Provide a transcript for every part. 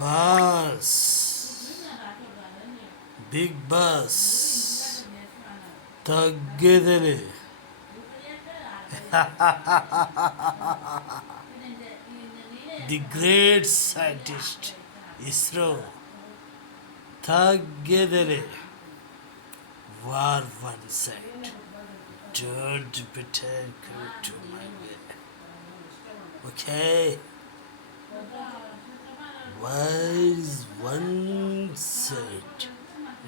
Boss big boss తగ్గేదలే the great scientist ISRO తగ్గేదలే war one side don't better to my way okay wise one side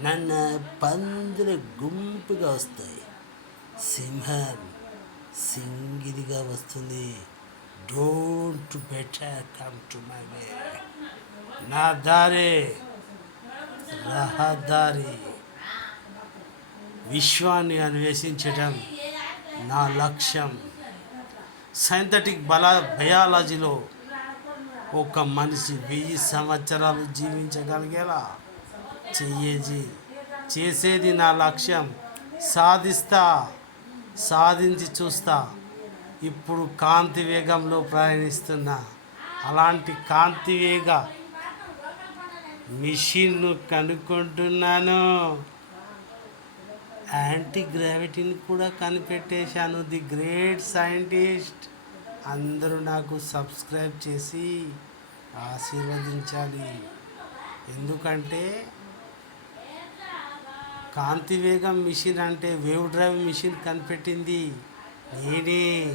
నన్న పందుల గుంపుగా వస్తాయి. సింహం సింగిలిగా వస్తుంది. Don't better come to my way నా దారి రహదారి. విశ్వాన్ని అన్వేషించటం నా లక్ష్యం. సైంథటిక్ బలా బయాలజీలో ఒక మనిషి వెయ్యి సంవత్సరాలు జీవించగలిగేలా చెయ్యేది. చేసేది నా లక్ష్యం. సాధిస్తా సాధించి చూస్తా. ఇప్పుడు కాంతి వేగంలో ప్రయాణిస్తున్నా అలాంటి కాంతి వేగ మిషన్ను కనుక్కుంటున్నాను. యాంటీ గ్రావిటీని కూడా కనిపెట్టేశాను. The great scientist. అందరూ నాకు సబ్స్క్రైబ్ చేసి ఆశీర్వదించాలి. ఎందుకంటే కాంతి వేగం మిషన్ అంటే వేవ్ డ్రైవ్ మిషన్ కనిపెట్టింది నేనే.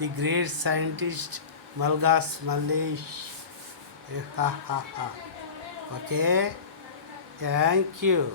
The great scientist Malgas Mallesh. Okay. Thank you.